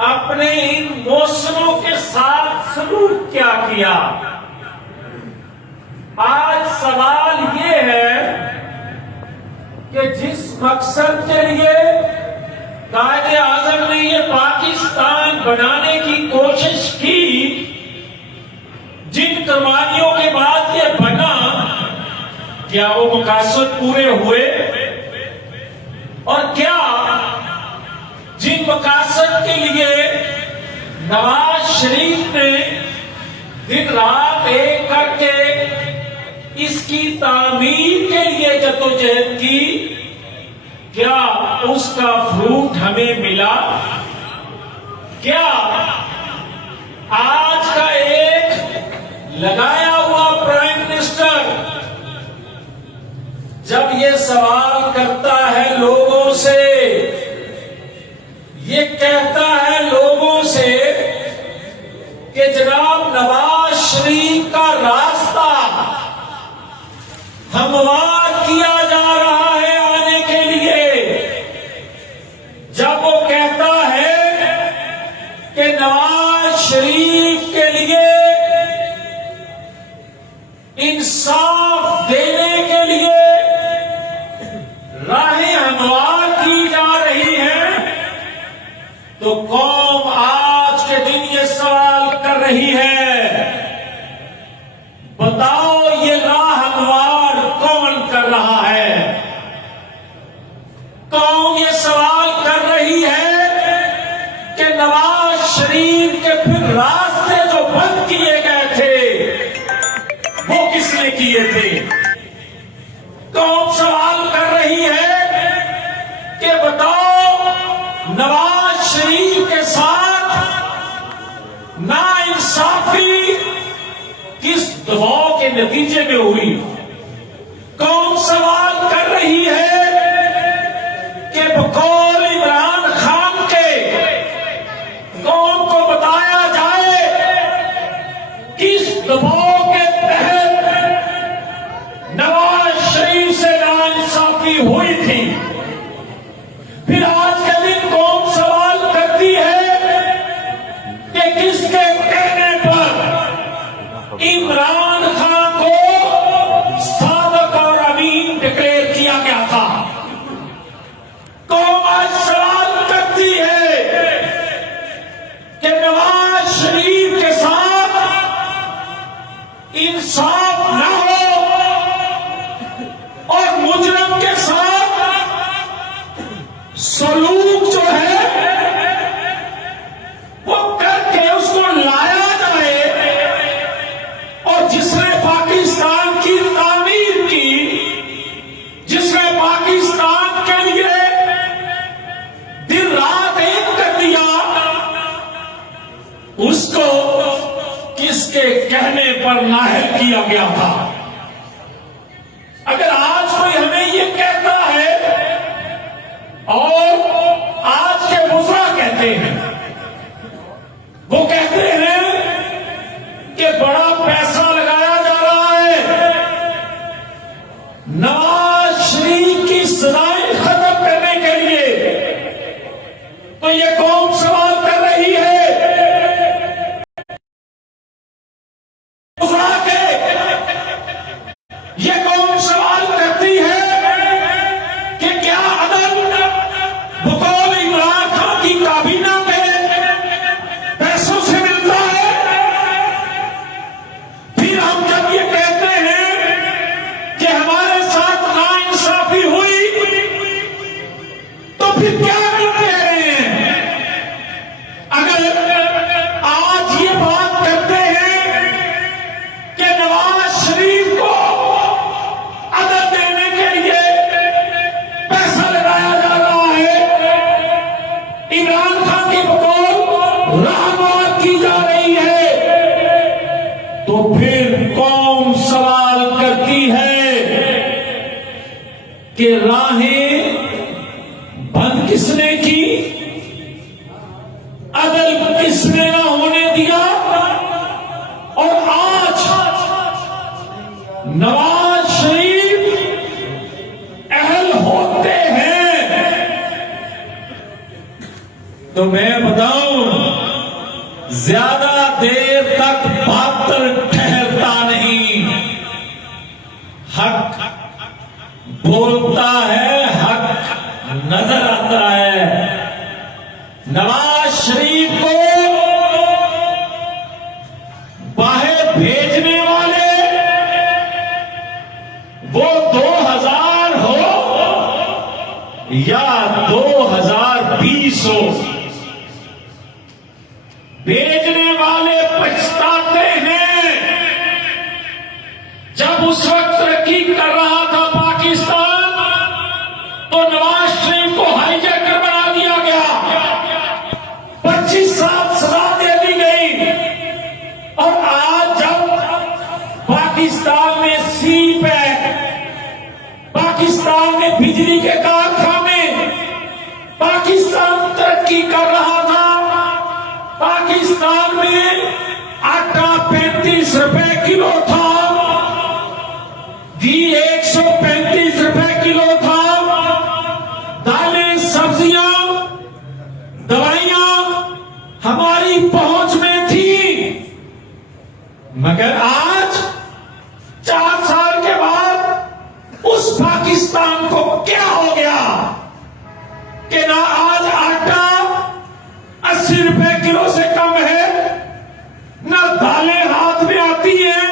अपने इन मोशनों के साथ सलूक क्या किया। आज सवाल ये है कि जिस मकसद के लिए कायदे आजम ने ये पाकिस्तान बनाने की कोशिश की, जिन कुर्बानियों के बाद ये बना, क्या वो मकसद पूरे हुए? और क्या जिन मकसद के लिए नवाज शरीफ ने दिन रात एक करके इसकी तामीर के लिए जद्दोजहद की, क्या उसका फ्रूट हमें मिला? क्या आज का एक लगाया हुआ प्राइम मिनिस्टर जब ये सवाल करता है लोगों से, ये कहता है लोगों से कि जनाब नवाज शरीफ का रास्ता हमवार किया जा रहा है आने के लिए, जब वो कहता है कि नवाज शरीफ के लिए इंसाफ देने के लिए राहें हमवार की जा रही हैं, तो कौम आज के दिन ये सवाल कर रही है, बताओ ये राह हमवार कौन कर रहा है? कौन ये सवाल कर रही है कि नवाज शरीफ के फिर रास्ते जो बंद किए गए थे वो किसने किए थे? कौन सवाल कर रही है कि बताओ नवाज शरीफ के साथ नाइंसाफी किस दबाव के नतीजे में हुई? कौन सवाल कर रही है कि बकौल इमरान खान के कौन को बताया जाए किस दबाव के तहत नवाज शरीफ से नाइंसाफी हुई थी? फिर आज के दिन कौन सवाल करती है कि किसके कहने पर इमरान खान को सादक और अमीन डिक्लेयर किया गया था? कौन आज सवाल करती है कि नवाज शरीफ के साथ इंसाफ न हो और मुजरम के साथ सलूक जो है वो करके उसको लाया जाए, और जिसने पाकिस्तान की तामीर की, जिसने पाकिस्तान के लिए दिन रात एक कर दिया, उसको किसके कहने पर नाअहल किया गया था? अगर आज कोई हमें ये कहता है, और आज के मुजरा कहते हैं, वो कहते हैं कि बड़ा पैसा लगाया जा रहा है नवाज शरीफ की सजाएं खत्म करने के लिए, तो ये कौन सवाल कर रही है? मुजरा के ये कौन सवाल करती है कि क्या बकौल इमरान खान की काबीना के पैसों से मिलता है? फिर हम जब ये कहते हैं कि हमारे साथ नाइंसाफी हुई, तो फिर क्या कह रहे हैं? अगर आज ये बात करते हैं कि नवाज शरीफ को अदद देने के लिए पैसा लगाया जा रहा है, इमरान खान की बकौल राहमात की जा रही है, तो फिर कौन सवाल करती है कि राहें बंद किसने की, अदल किसने ना होने दिया? और आज नवाज शरीफ अहल होते हैं तो मैं बताऊं, ज्यादा देर तक बादल ठहरता नहीं। हक बोलता है, हक नजर आता है। नवाज शरीफ को बाहर भेजने वाले वो 2000 हो या 2020 हो, भेजने वाले पछताते हैं। जब उस वक्त तरक्की कर रहा था पाकिस्तान, तो नवाज शरीफ को हाईजैकर बना दिया गया, 25 साल सजा दे दी गई। और आज जब पाकिस्तान में सीप है, पाकिस्तान में बिजली के कारखाने, पाकिस्तान तरक्की कर रहा था, पाकिस्तान में आटा 35 रुपए किलो था, घी 135 रुपए किलो था, दालें सब्जियां दवाइयां हमारी पहुंच में थी। मगर आज 4 साल के बाद उस पाकिस्तान को क्या हो गया कि ना आज आटा 80 रुपए किलो से कम है, ना दालें हाथ में आती हैं,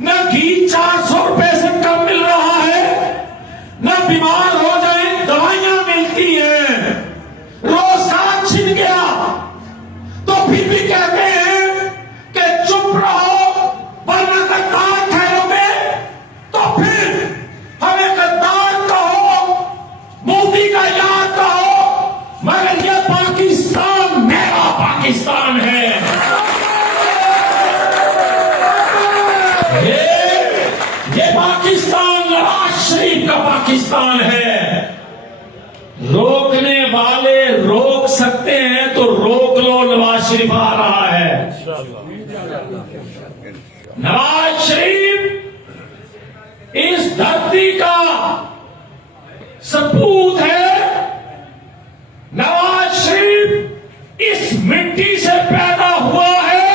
ना घी 400 रुपए से कम मिल रहा है, ना बीमार हो जाए दवाइयां मिलती हैं, रोजगार छिन गया। तो फिर भी कहते हैं कि चुप रहो वरना गद्दार ठहरोगे। तो फिर हमें गद्दार कहो, मोदी का याद कहो, मगर यह पाकिस्तान मेरा पाकिस्तान है। ये पाकिस्तान नवाज शरीफ का पाकिस्तान है। रोकने वाले रोक सकते हैं तो रोक लो, नवाज शरीफ आ रहा है। नवाज शरीफ इस धरती का सपूत है। नवाज शरीफ इस मिट्टी से पैदा हुआ है।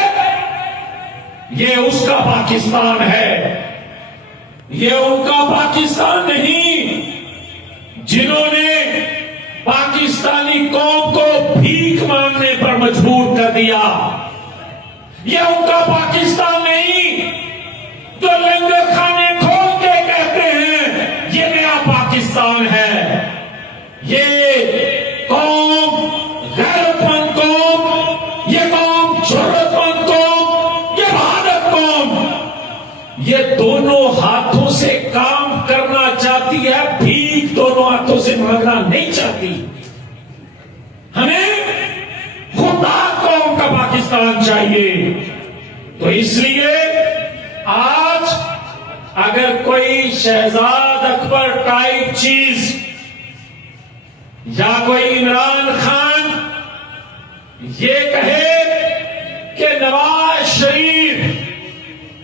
ये उसका पाकिस्तान है, ये उनका पाकिस्तान नहीं। जिन्होंने पाकिस्तानी कौम को भीख मांगने पर मजबूर कर दिया, ये उनका पाकिस्तान नहीं। जो लंगर खाने खोल के कहते हैं ये नया पाकिस्तान है। ये कौम गैरतमंद कौम, ये कौम जरूरतमंद कौम, ये भारत कौम, ये दोनों हाथों से काम करना चाहती है, भीख दोनों हाथों से मांगना नहीं चाहती। हमें खुदा कौम का पाकिस्तान चाहिए। तो इसलिए आज अगर कोई शहजाद अकबर टाइप चीज या कोई इमरान खान ये कहे कि नवाज शरीफ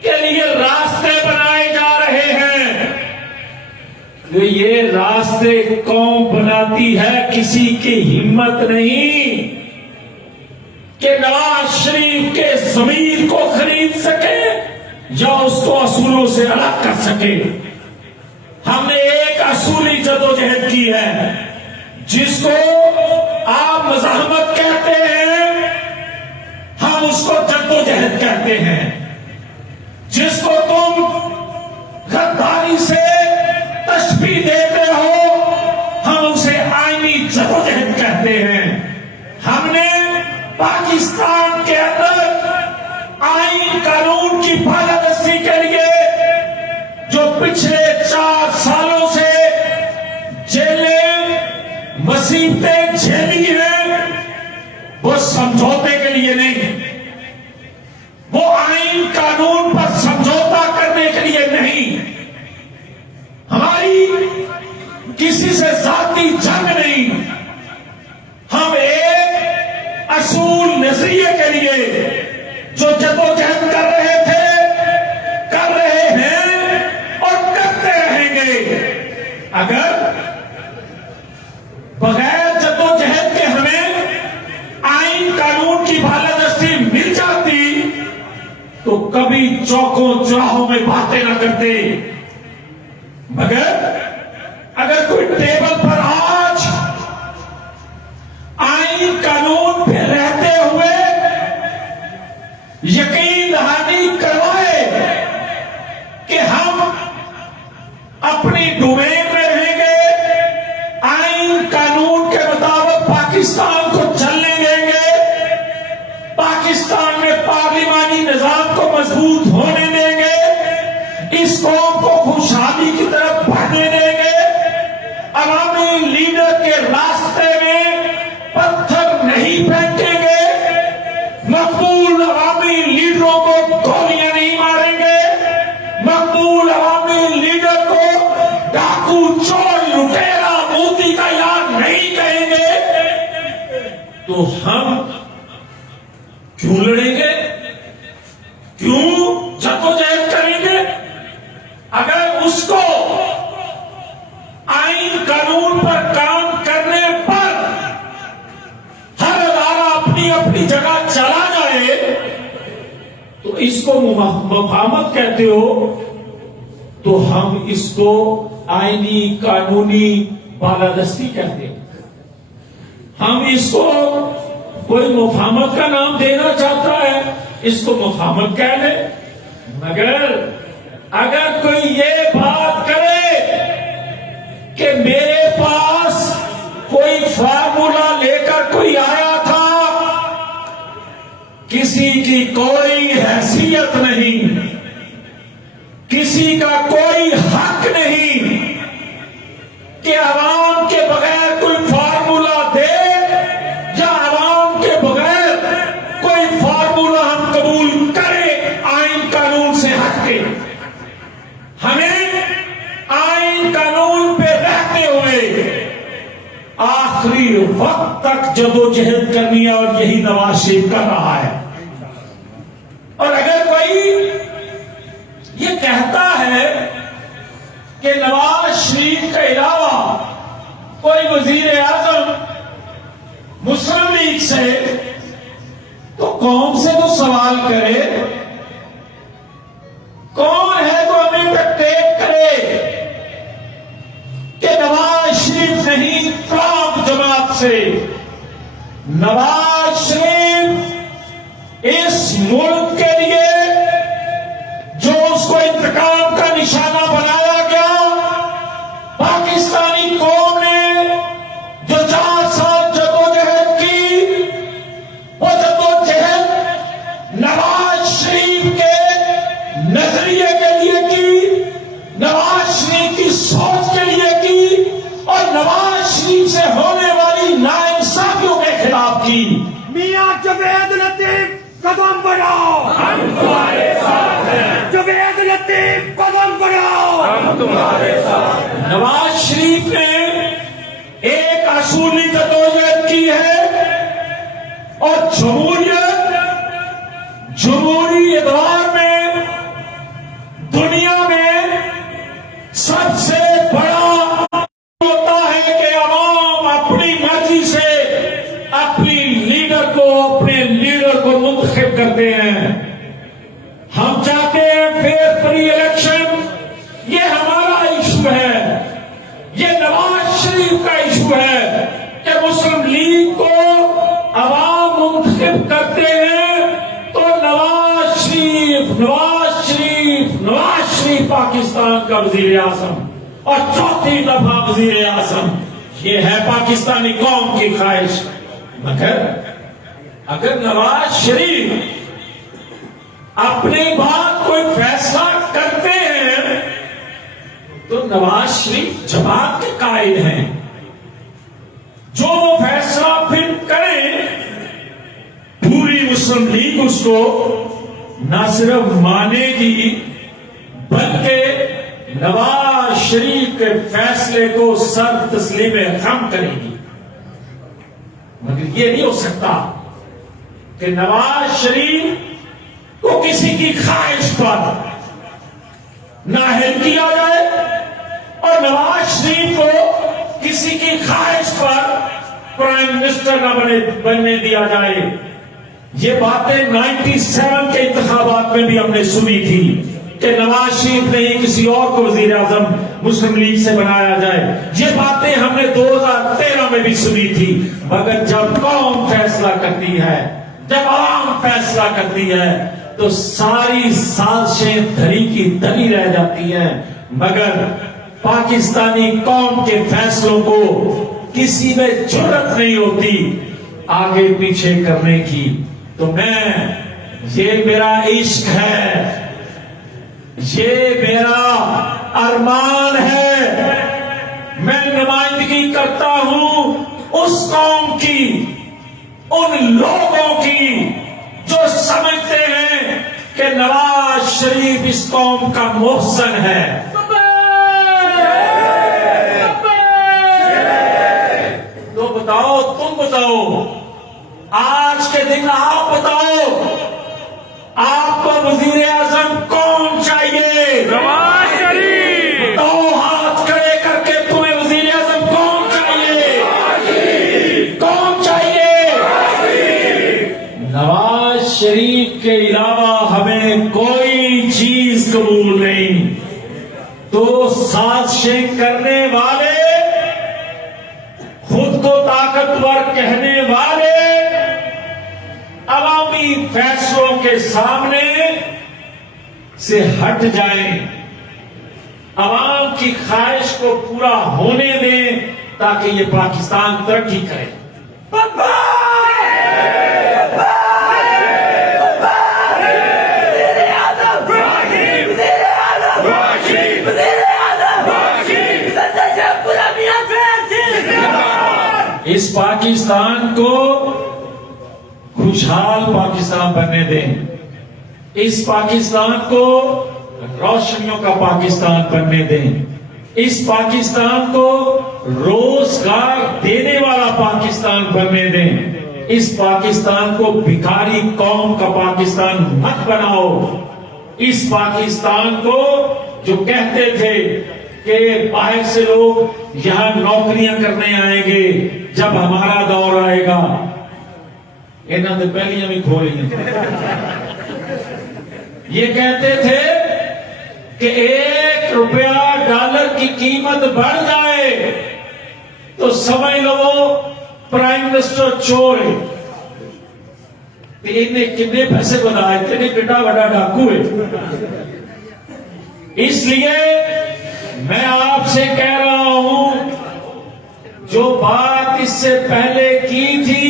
के लिए रास्ते बनाए जा रहे हैं, तो ये रास्ते कौन बनाती है? किसी की हिम्मत नहीं कि नवाज शरीफ के जमीन को खरीद सके या उसको असूलों से अलग कर सके। हमने एक असूली जदोजहद की है, जिसको आप मज़ाहमत कहते हैं, हम उसको जद्दोजहद कहते हैं। जिसको तुम गद्दारी से तशबीह देते हो, हम उसे आईनी जदोजहद कहते हैं। हमने पाकिस्तान के अंदर आईन कानून की पालादस्ती के लिए जो पिछले 4 सालों से जेलें मुसीबतें झेली हैं, वो समझौते के लिए नहीं, वो आईन कानून पर समझौता करने के लिए नहीं। हमारी किसी से जाती जंग नहीं, हम एक असूल नजरिए के लिए जो जदोजहद कर रहे थे, कर रहे हैं और करते रहेंगे। अगर बगैर जदोजहद के हमें चौकों चौराहों में बातें न करते, मगर अगर कोई टेबल पर आज आईन कानून पे रहते हुए यकीन दहानी करवाए कि हम अपनी डोमेन में रहेंगे, आईन कानून के मुताबिक पाकिस्तान को चलने देंगे, पाकिस्तान में पार्लिमानी निजाम को मजबूत होने देंगे, इस कौम को खुशहाली की तरफ बढ़ने देंगे, अवामी लीडर के रास्ते में पत्थर नहीं फेंकेंगे, मकबूल अवामी लीडरों को गोलियां नहीं मारेंगे, मकबूल अवामी लीडर को डाकू, चोर, लुटेरा, मोदी का याद नहीं कहेंगे, तो हम क्यों लड़ेंगे, क्यों जद्दोजहद करेंगे? अगर उसको आईन कानून पर काम करने पर हर अदारा अपनी अपनी जगह चला जाए तो इसको मुफाहमत कहते हो, तो हम इसको आईनी कानूनी बालादस्ती कहते हैं। हम इसको कोई मुफाहमत का नाम देना चाहता है, इसको मुफाहमत कह ले, मगर अगर कोई ये बात करे कि मेरे पास कोई फार्मूला लेकर कोई आया था, किसी की कोई हैसियत नहीं, किसी का कोई हक नहीं कि आवाम के बगैर कोई फार्मूला दे या आवाम के बगैर कोई फार्मूला हम कबूल करें आईन कानून से हटके। हमें आईन कानून पे रहते हुए आखिरी वक्त तक जदोजहद करनी है, और यही नवाज शरीफ कर रहा है। और अगर कोई ये कहता है कि नवाज शरीफ के अलावा कोई वजीर आजम मुस्लिम लीग से, तो कौन से तो सवाल करे, कौन है तो हमें टेक करे कि नवाज शरीफ नहीं ट्रम्प जमात से। नवाज शरीफ इस मुल्क के लिए जो उसको इंतकाम का निशाना बनाया गया, पाकिस्तानी कौम ने जो 4 साल जदोजहद की, वो जदोजहद नवाज शरीफ के नजरिए के लिए की, नवाज शरीफ की सोच के लिए की, और नवाज शरीफ से होने वाली नाइंसाफियों के खिलाफ की। मियां जावेद लतीफ कदम बढ़ाओ, हम तुम्हारे साथ हैं। जावेद लतीफ कदम बढ़ाओ, हम तुम्हारे साथ हैं। नवाज शरीफ ने एक असूली जदोजहद की है, और जमहूरी इदवार में दुनिया में सबसे बड़ा होता है कि अवाम अपनी मर्जी से अपने लीडर को मुंतखब करते हैं। हम चाहते हैं फेयर फ्री इलेक्शन, ये हमारा इशू है, ये नवाज शरीफ का इशू है कि मुस्लिम लीग को अवाम मुंतखब करते हैं, तो नवाज शरीफ पाकिस्तान का वजीर आजम, और चौथी दफा वजीर आजम, ये है पाकिस्तानी कौम की ख्वाहिश। मगर अगर नवाज शरीफ अपनी बात कोई फैसला करते हैं, तो नवाज शरीफ जमात के कायद हैं, जो वो फैसला फिर करें, पूरी मुस्लिम लीग उसको न सिर्फ मानेगी बल्कि नवाज शरीफ के फैसले को सर तस्लीम खम करेगी। मगर ये नहीं हो सकता कि नवाज शरीफ को किसी की ख्वाहिश पर नाअहल किया जाए, और नवाज शरीफ को किसी की ख्वाहिश पर प्राइम मिनिस्टर न बनने दिया जाए। ये बातें 97 के इंतखाबात में भी हमने सुनी थी कि नवाज शरीफ नहीं किसी और को वजीर आजम मुस्लिम लीग से बनाया जाए। ये बातें हमने 2013 में भी सुनी थी। मगर जब कौम फैसला करती है, जब आवाम फैसला करती है, तो सारी साजिशें धरी की धरी रह जाती हैं। मगर पाकिस्तानी कौम के फैसलों को किसी में जुर्रत नहीं होती आगे पीछे करने की। तो ये मेरा इश्क है, ये मेरा अरमान है। मैं नुमाइंदगी करता हूं उस कौम की, उन लोगों की जो समझते हैं कि नवाज शरीफ इस कौम का मोहसन है। तो बताओ, तुम बताओ, आज के दिन आप बताओ, आपको वजीर आजम कौन चाहिए? नवाज शरीफ। तो हाथ खड़े करके तुम्हें वजीर आजम कौन चाहिए? कौन चाहिए? नवाज शरीफ के अलावा हमें कोई चीज कबूल नहीं। तो साजिशें करने वाले, खुद को ताकतवर कहने वाले अवामी फैसलों के सामने से हट जाएं, अवाम की ख्वाहिश को पूरा होने दें ताकि ये पाकिस्तान तरक्की करे। इस पाकिस्तान को खुशहाल पाकिस्तान बनने दें, इस पाकिस्तान को रोशनियों का पाकिस्तान बनने दें, इस पाकिस्तान को रोजगार देने वाला पाकिस्तान बनने दें, इस पाकिस्तान को भिखारी कौम का पाकिस्तान मत बनाओ। इस पाकिस्तान को जो कहते थे कि बाहर से लोग यहां नौकरियां करने आएंगे जब हमारा दौर आएगा, इन्होंने तो पहलियां भी खोली हैं। ये कहते थे कि 1 रुपया डॉलर की कीमत बढ़ जाए तो समझ लो प्राइम मिनिस्टर चोर है। इन्हें कितने पैसे बनाए, इतने कितना बड़ा डाकू है। इसलिए मैं आपसे कह रहा हूं, जो बात इससे पहले की थी,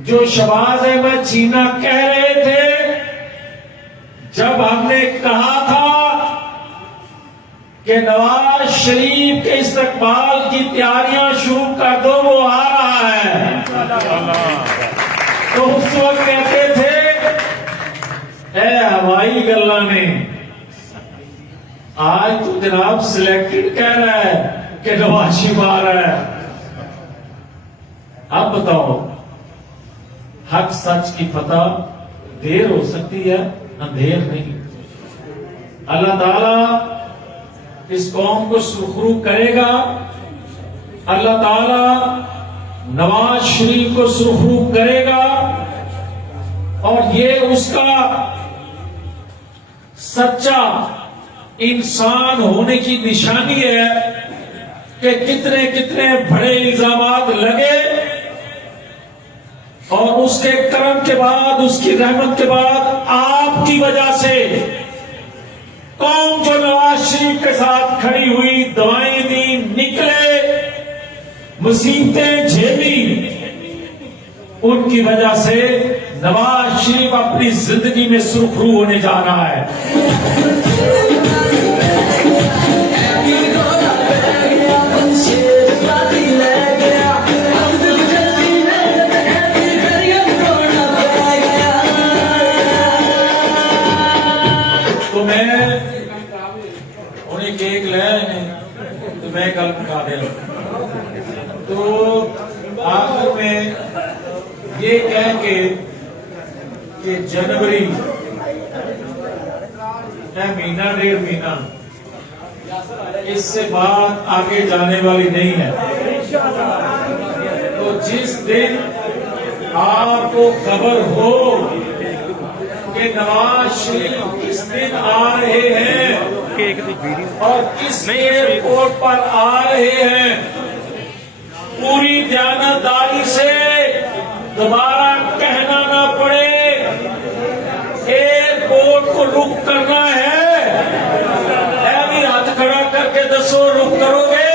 जो शहबाज अहमद चीना कह रहे थे, जब हमने कहा था कि नवाज शरीफ के इस्तकबाल की तैयारियां शुरू कर दो, वो आ रहा है, तो उस वक्त कहते थे ए हवाई गल्ला ने, आज तो जनाब सिलेक्टेड कह रहा है कि नवाज शरीफ आ रहा है। अब बताओ, हक सच की पता देर हो सकती है, अंधेर नहीं। अल्लाह ताला इस कौम को सुरखरू करेगा, अल्लाह ताला नवाज शरीफ को सुरखरू करेगा, और ये उसका सच्चा इंसान होने की निशानी है कि कितने कितने बड़े इल्जामात लगे और उसके करम के बाद, उसकी रहमत के बाद, आपकी वजह से कौम जो नवाज शरीफ के साथ खड़ी हुई, दवाएं दी, निकले, मुसीबतें झेली, उनकी वजह से नवाज शरीफ अपनी जिंदगी में सुरखरू होने जा रहा है। तो मैं उन्हें केक ले तो मैं कल पका दे, तो आखिर में ये कह के कि जनवरी महीना 1.5 महीना, इससे बात आगे जाने वाली नहीं है। तो जिस दिन आपको खबर हो कि नवाज शरीफ किस दिन आ रहे हैं और किस एयरपोर्ट पर आ रहे हैं, पूरी ध्यानदारी से दोबारा कहना ना पड़े, एयरपोर्ट को रुक करना है। अभी हाथ खड़ा करके दसो, रुक करोगे,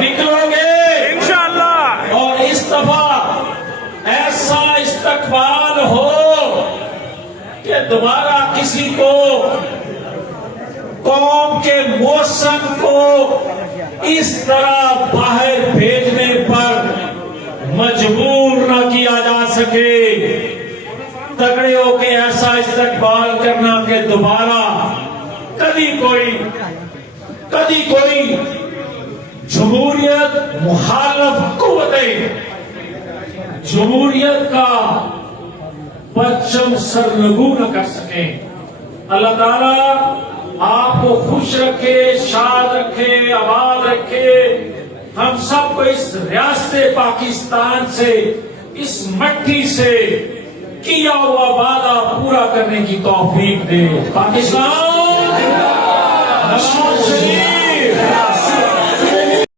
निकलोगे इंशाअल्लाह। और इस दफा ऐसा इस्तकबाल हो कि दोबारा किसी को कौम के मौसम को इस तरह बाहर भेजने पर मजबूर न किया जा सके। तगड़े होके ऐसा इस्तकबाल करना कि दोबारा कभी कोई जमहूरियत मुखालफ कुव्वतें जमहूरियत का परचम सरनगू न कर सके। अल्लाह ताला आपको खुश रखे, शाद रखे, आबाद रखे। हम सबको इस रियासत पाकिस्तान से, इस मट्टी से किया हुआ वादा पूरा करने की तौफीक दे। पाकिस्तान नवाज शरीफ